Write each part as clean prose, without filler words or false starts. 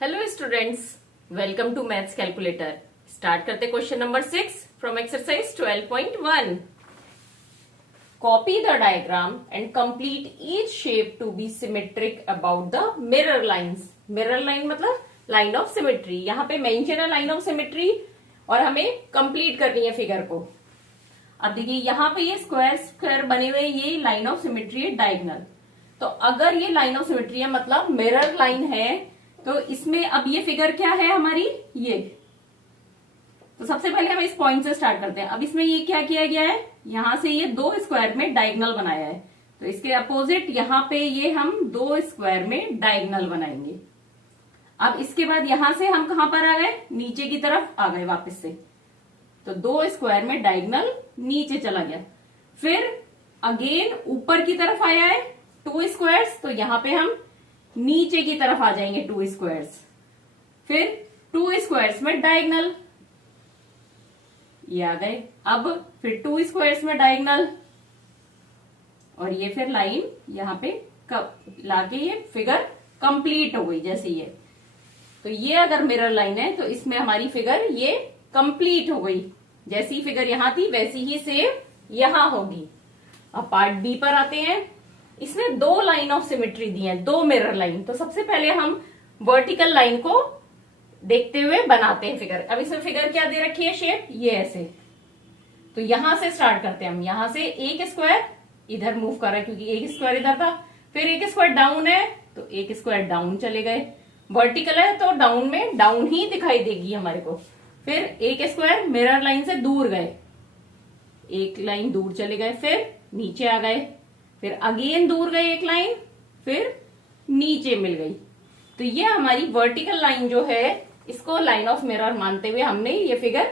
Hello students, welcome to maths calculator. Start करते question number 6 from exercise 12.1। Copy the diagram and complete each shape to be symmetric about the mirror lines. Mirror line मतलब line of symmetry. यहाँ पे mention है line of symmetry और हमें complete करनी है figure को। अब देखिए यहाँ पे ये स्क्वायर स्क्वायर बने हुए, ये लाइन ऑफ सिमेट्री है डायगोनल। तो अगर ये लाइन ऑफ सिमेट्री है मतलब मिरर लाइन है, तो इसमें अब ये फिगर क्या है हमारी, ये। तो सबसे पहले हम इस पॉइंट से स्टार्ट करते हैं। अब इसमें ये क्या किया गया है, यहां से ये दो स्क्वायर में डायगोनल बनाया है, तो इसके अपोजिट यहां पे ये हम दो स्क्वायर में डायगोनल बनाएंगे। अब इसके बाद यहां से हम कहां पर आ गए, नीचे की तरफ आ गए वापस से। तो दो स्क्वायर में डायगोनल नीचे चला गया। फिर अगेन ऊपर की तरफ आया है टू स्क्वायर्स, तो यहां पे हम नीचे की तरफ आ जाएंगे टू स्क्वायर्स। फिर टू स्क्वायर्स में डायगोनल, ये आ गए। अब फिर टू स्क्वायर्स में डायगोनल, और ये फिर लाइन यहां पे लाके ये फिगर कंप्लीट हो गई जैसे ये। तो ये अगर मिरर लाइन है तो इसमें हमारी फिगर ये कंप्लीट हो गई। जैसी फिगर यहां थी वैसी ही सेम यहां होगी। अब पार्ट बी पर आते हैं। इसमें दो लाइन ऑफ सिमेट्री दी है, दो मिरर लाइन। तो सबसे पहले हम वर्टिकल लाइन को देखते हुए बनाते हैं फिगर। अब इसमें फिगर क्या दे रखी है, शेप ये ऐसे। तो यहां से स्टार्ट करते हैं हम। यहां से एक स्क्वायर इधर मूव कर रहा है क्योंकि एक स्क्वायर इधर था। फिर एक स्क्वायर डाउन है तो एक स्क्वायर डाउन चले गए। वर्टिकल है तो डाउन में डाउन ही दिखाई देगी हमारे को। फिर एक स्क्वायर मिरर लाइन से दूर गए, एक लाइन दूर चले गए, फिर नीचे आ गए, फिर अगेन दूर गए एक लाइन, फिर नीचे मिल गई। तो ये हमारी वर्टिकल लाइन जो है, इसको लाइन ऑफ मिरर मानते हुए हमने ये फिगर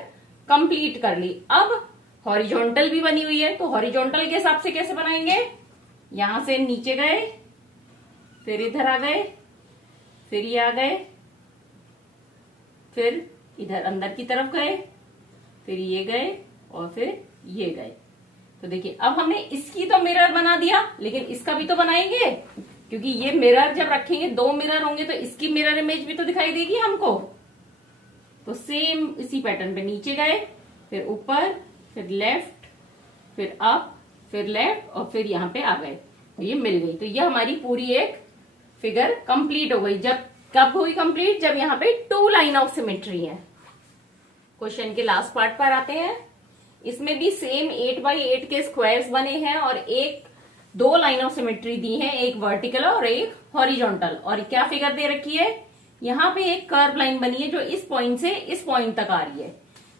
कंप्लीट कर ली। अब हॉरिजॉन्टल भी बनी हुई है, तो हॉरिजॉन्टल के हिसाब से कैसे बनाएंगे, यहां से नीचे गए, फिर इधर आ गए, फिर ये आ गए, फिर इधर अंदर की तरफ गए, फिर ये गए और फिर ये गए। तो देखिए अब हमने इसकी तो मिरर बना दिया, लेकिन इसका भी तो बनाएंगे, क्योंकि ये मिरर जब रखेंगे, दो मिरर होंगे तो इसकी मिरर इमेज भी तो दिखाई देगी हमको। तो सेम इसी पैटर्न पे नीचे गए, फिर ऊपर, फिर लेफ्ट, फिर अप, फिर लेफ्ट और फिर यहां पे आ गए, तो ये मिल गई। तो ये हमारी पूरी एक फिगर कंप्लीट हो गई। जब कब हुई कंप्लीट, जब यहाँ पे टू लाइन ऑफ सिमेट्री है। क्वेश्चन के लास्ट पार्ट पर आते हैं। इसमें भी सेम 8x8 के स्क्वायर्स बने हैं और एक दो लाइन ऑफ सिमेट्री दी है, एक वर्टिकल और एक हॉरिजॉन्टल। और क्या फिगर दे रखी है, यहाँ पे एक कर्व लाइन बनी है जो इस पॉइंट से इस पॉइंट तक आ रही है।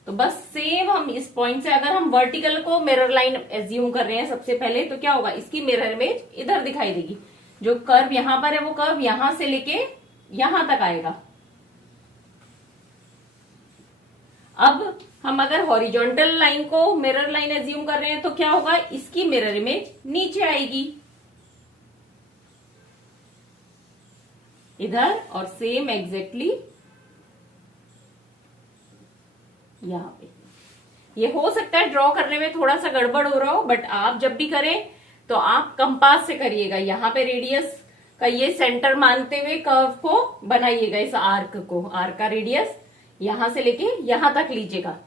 तो बस सेम हम इस पॉइंट से अगर हम वर्टिकल को मिरर लाइन एज्यूम कर रहे हैं सबसे पहले, तो क्या होगा, इसकी मिरर इमेज इधर दिखाई देगी। जो कर्व यहां पर है वो कर्व यहां से लेके यहां तक आएगा। अब हम अगर हॉरिजॉन्टल लाइन को मिरर लाइन एज्यूम कर रहे हैं तो क्या होगा, इसकी मिरर इमेज नीचे आएगी इधर, और सेम एग्जैक्टली यहां पे। ये हो सकता है ड्रॉ करने में थोड़ा सा गड़बड़ हो रहा हो, बट आप जब भी करें तो आप कंपास से करिएगा। यहां पे रेडियस का ये सेंटर मानते हुए कर्व को बनाइएगा, इस आर्क को, आर्क का रेडियस यहां से लेके यहां तक लीजिएगा।